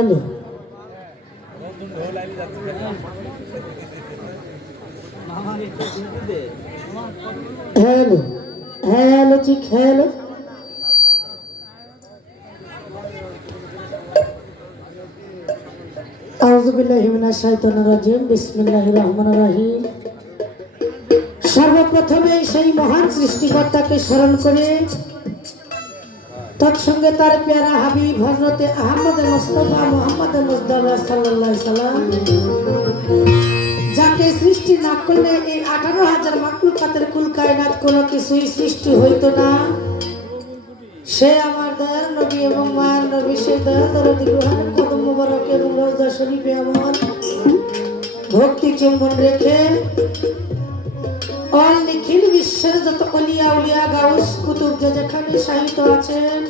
Hello hello hello. চিক hello সর্বপ্রথমে সেই মহান সৃষ্টিকর্তাকে স্মরণ করে তৎসঙ্গে তার পেয়ারা হাবিব হজরতে আহমদ মোস্তফা মোহাম্মদ মুজদাবা সাল্লাহ সাল্লাম। যাকে সৃষ্টি না করলে এই আঠারো হাজার মাকলুকাতের কুল কায়নাত কোনো কিছুই সৃষ্টি হইতো না। সে আমার দয়ার নবী এবং মায়ের নবী, সে দয়া দরদি গ্রহণের কদম মুবারক এবং রোজা শরীফে আমার ভক্তি চুম্বন রেখে অল নিখিল বিশ্বের যত অলিয়া উলিয়া গাউস কুতুব যে যেখানে সাহিত্য আছেন,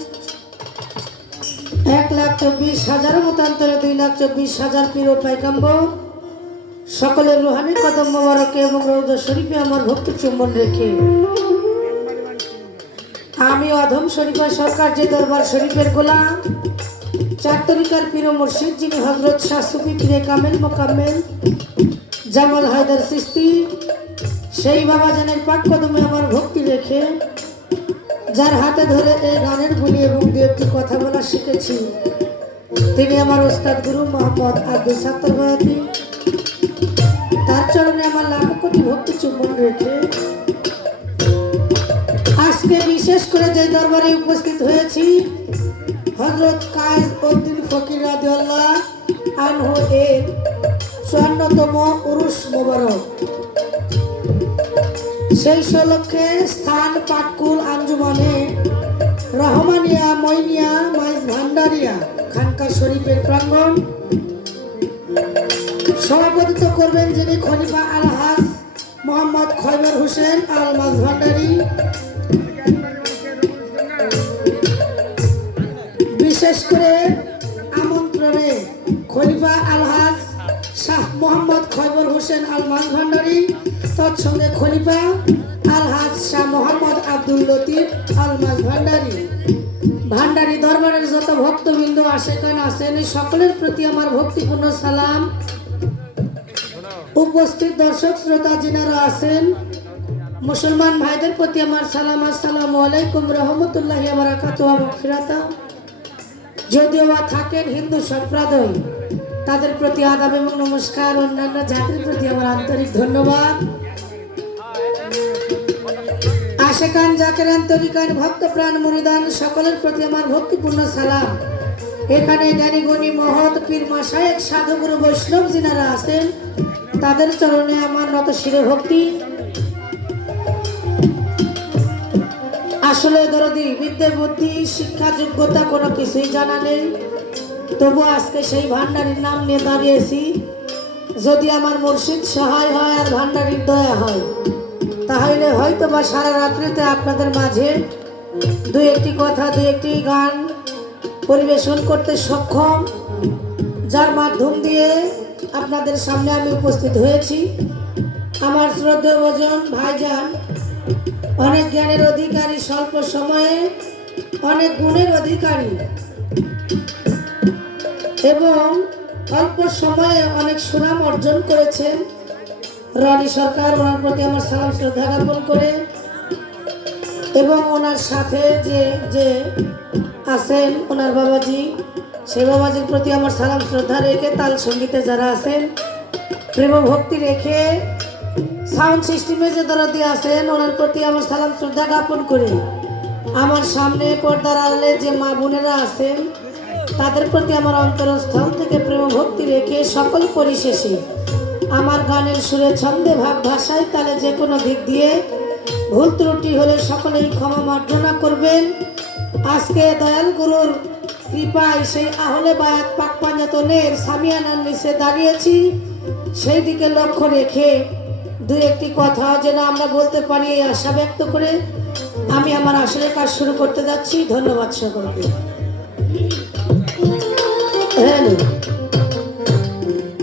এক লাখ চব্বিশ হাজার মতান্তরে দুই লাখ চব্বিশ হাজার পিরো পাইকাম্ব সকলের রুহানি কদম মোবারকে এবং রৌদ শরীফে আমার ভক্তি চুম্বন রেখে। আমি অধম শরীফা সরকার যে দরবার শরীফের গোলাম, চার তরিকার পীর মুর্শিদ যিনি হজরত শাহ সুফি পীরে কামেল মোকাম্মেল, জামাল হায়দার সিস্তি সেই বাবা জানের পাক কদমে আমার ভক্তি রেখে যার হাতে ধরে এই গানের গুলি এবং দু একটি কথা বলা শিখেছি। তিনি আমার ওস্তাদ গুরু মোহাম্মদ আব্দুল সাত্তর বয়াতি তার চরণে আমার লাখ কোটি ভক্তি চুম্বন রেখে আজকে বিশেষ করে যে দরবারে উপস্থিত হয়েছি, হজরত কায়েস উদ্দিন ফকির রাদিয়াল্লাহ আনহু এর চুয়ান্নতম উরুস মোবারক। সেই উপলক্ষে স্থান পাটকুল আঞ্জুমানে, রহমানিয়া, মইনিয়া মাইজ ভান্ডারিয়া, খানকা শরীফের প্রাঙ্গণ। সভাপতিত্ব করবেন যিনি খলিফা আলহাজ মোহাম্মদ খয়বর হোসেন আল মাঝ ভান্ডারি। বিশেষ করে আমন্ত্রণে খলিফা আলহাজ শাহ মোহাম্মদ খয়বর হোসেন আল মাঝ ভান্ডারি। তৎসঙ্গে খলিফা আলহাজ শাহ মোহাম্মদ আব্দুল লতিফ আলমাজ ভান্ডারি। ভান্ডারি দরবারের যত ভক্তবৃন্দ আশেকান আছেন সকলের প্রতি আমার ভক্তিপূর্ণ সালাম। উপস্থিত দর্শক, শ্রোতা যিনারা আছেন, মুসলমান ভাইদের প্রতি আমার সালাম। আসসালামু আলাইকুম রহমতুল্লাহ বারাকাতু ফিরাতা যদিও বা থাকেন হিন্দু সম্প্রদায় তাদের প্রতি আদাব এবং নমস্কার অন্যান্য জাতির প্রতি আমার আন্তরিক ধন্যবাদ। আশেকান জাকেরান তরিকান ভক্ত প্রাণ মনিদান সকলের প্রতি আমার ভক্তিপূর্ণ সালাম। এখানে জ্ঞানী, গণী, মহৎ, পীর মাসায়েক সাধুগুরু বৈষ্ণব যিনারা আছেন, তাদের চরণে আমার নত শিরে ভক্তি। আসলে দরদি, বিদ্যে বুদ্ধি, শিক্ষা, যোগ্যতা কোনো কিছুই জানা নেই। তবু আজকে সেই ভান্ডারির নাম নিয়ে দাঁড়িয়েছি। যদি আমার মুর্শিদ সহায় হয় আর ভান্ডারির দয়া হয়, তাহলে হয়তো বা সারা রাত্রিতে আপনাদের মাঝে দু একটি কথা দু একটি গান পরিবেশন করতে সক্ষম, যার মাধ্যম দিয়ে আপনাদের সামনে আমি উপস্থিত হয়েছি। আমার শ্রদ্ধেয় ভজন ভাইজান, অনেক জ্ঞানের অধিকারী, স্বল্প সময়ে অনেক গুণের অধিকারী এবং অল্প সময়ে অনেক সুনাম অর্জন করেছেন। রনি সরকার ওনার প্রতি আমার সালাম, শ্রদ্ধা জ্ঞাপন করে এবং ওনার সাথে যে যে আছেন ওনার বাবাজি, সে বাবাজির প্রতি আমার সালাম, শ্রদ্ধা রেখে তাল সঙ্গীতে যারা আছেন, প্রেম ভক্তি রেখে সাউন্ড সিস্টেমে যে দরদি আছেন, ওনার প্রতি আমার সালাম, শ্রদ্ধা জ্ঞাপন করে। আমার সামনে পর্দার আড়ালে যে মা বোনেরা আছেন তাদের প্রতি আমার অন্তরস্থল থেকে প্রেম ভক্তি রেখে সকল পরিশেষে আমার গানের সুরে ছন্দে ভাব ভাষায় তাহলে যে কোনো দিক দিয়ে ভুল ত্রুটি হলে সকলেই ক্ষমা মার্জনা করবেন। আজকে দয়াল গুরুর কৃপায় সেই আহলে বায়াত পাক পাঞ্জাতনের সামিয়ানার নিচে দাঁড়িয়েছি। সেই দিকে লক্ষ্য রেখে দু একটি কথা যেন আমরা বলতে পারি এই আশা ব্যক্ত করে আমি আমার আসলে কাজ শুরু করতে যাচ্ছি। ধন্যবাদ সকলকে। হ্যাঁ